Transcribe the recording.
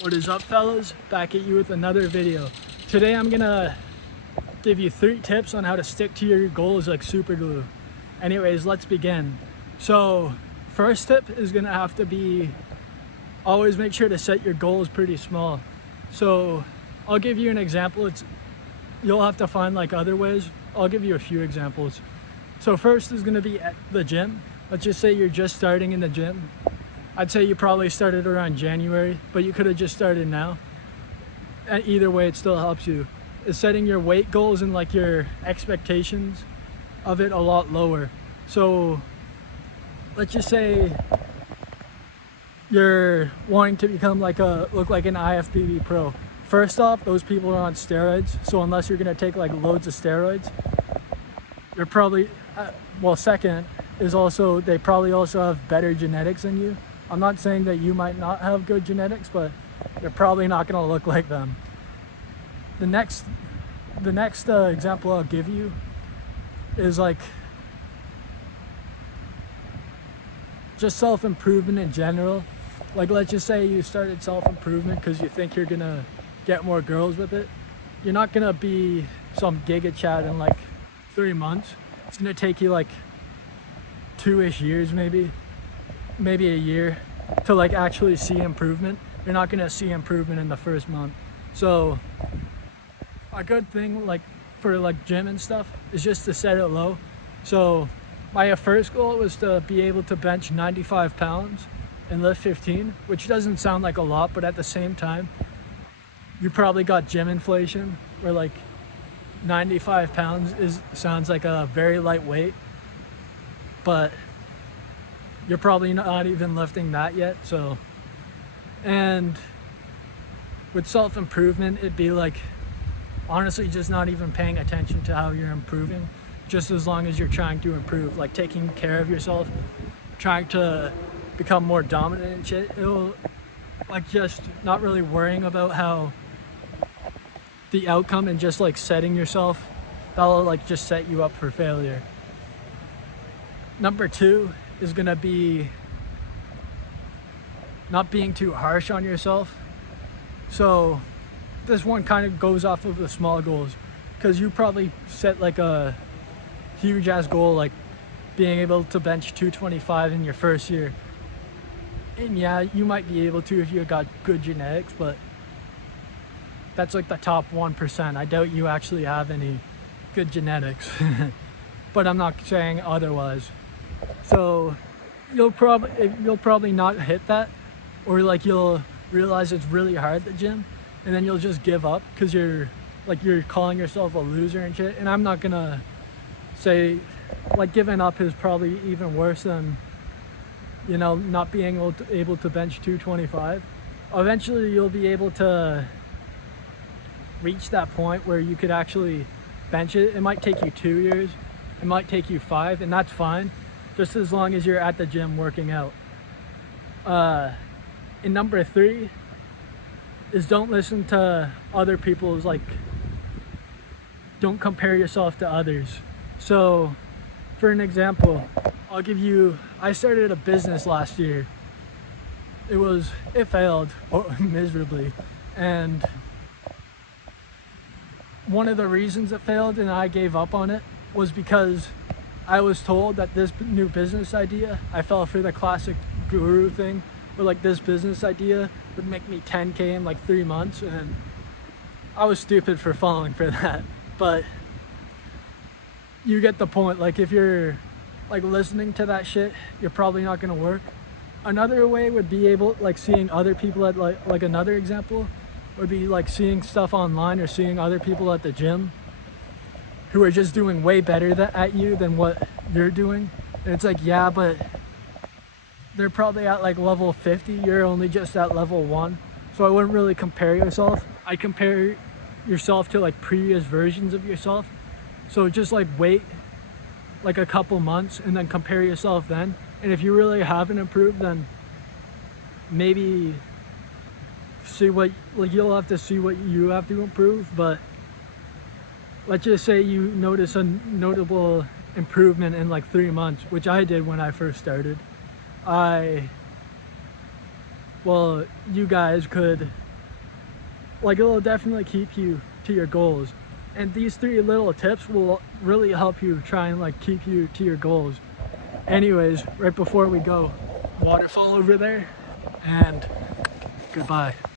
What is up, fellas? Back at you with another video. Today I'm gonna give you 3 tips on how to stick to your goals like super glue. Anyways, let's begin. So first tip is gonna have to be always make sure to set your goals pretty small. So I'll give you an example. You'll have to find like other ways. I'll give you a few examples. So first is gonna be at the gym. Let's just say you're just starting in the gym. I'd say you probably started around January, but you could have just started now. And either way, it still helps you. Is setting your weight goals and like your expectations of it a lot lower. So let's just say you're wanting to become look like an IFBB pro. First off, those people are on steroids. So unless you're gonna take like loads of steroids, you're probably, second is also, they probably also have better genetics than you. I'm not saying that you might not have good genetics, but you're probably not going to look like them. The next example I'll give you is like just self-improvement in general. Like, let's just say you started self-improvement because you think you're going to get more girls with it. You're not going to be some giga chad in like 3 months. It's going to take you like 2-ish years, maybe a year to like actually see improvement. You're not going to see improvement in the first month. So a good thing like for like gym and stuff is just to set it low. So my first goal was to be able to bench 95 pounds and lift 15, which doesn't sound like a lot, but at the same time you probably got gym inflation where like 95 pounds sounds like a very light weight, but you're probably not even lifting that yet. So, and with self-improvement, it'd be like honestly just not even paying attention to how you're improving, just as long as you're trying to improve, like taking care of yourself, trying to become more dominant and shit. It'll like just not really worrying about how the outcome and just like setting yourself, that'll like just set you up for failure. Number 2 is gonna be not being too harsh on yourself. So this one kind of goes off of the small goals, because you probably set like a huge ass goal, like being able to bench 225 in your first year. And yeah, you might be able to if you got good genetics, but that's like the top 1%. I doubt you actually have any good genetics. But I'm not saying otherwise. So you'll probably not hit that, or like you'll realize it's really hard at the gym, and then you'll just give up because you're calling yourself a loser and shit. And I'm not gonna say like giving up is probably even worse than, you know, not being able to bench 225. Eventually you'll be able to reach that point where you could actually bench it. It might take you 2 years, it might take you 5, and that's fine, just as long as you're at the gym working out. And number 3 is don't listen to other people's, like, don't compare yourself to others. So for an example, I started a business last year. It failed miserably, and one of the reasons it failed and I gave up on it was because I was told that this new business idea, I fell for the classic guru thing, where like this business idea would make me 10K in like 3 months, and I was stupid for falling for that. But you get the point. Like if you're like listening to that shit, you're probably not gonna work. Another way would be seeing other people at like another example would be like seeing stuff online or seeing other people at the gym who are just doing way better at you than what you're doing. And it's like, yeah, but they're probably at like level 50, you're only just at level 1. So I wouldn't really compare yourself. I compare yourself to like previous versions of yourself. So just like wait like a couple months and then compare yourself then. And if you really haven't improved, then maybe you'll have to see what you have to improve. But let's just say you notice a notable improvement in like 3 months, which I did when I first started. You guys could like it'll definitely keep you to your goals. And these 3 little tips will really help you try and like keep you to your goals. Anyways, right before we go, waterfall over there, and goodbye.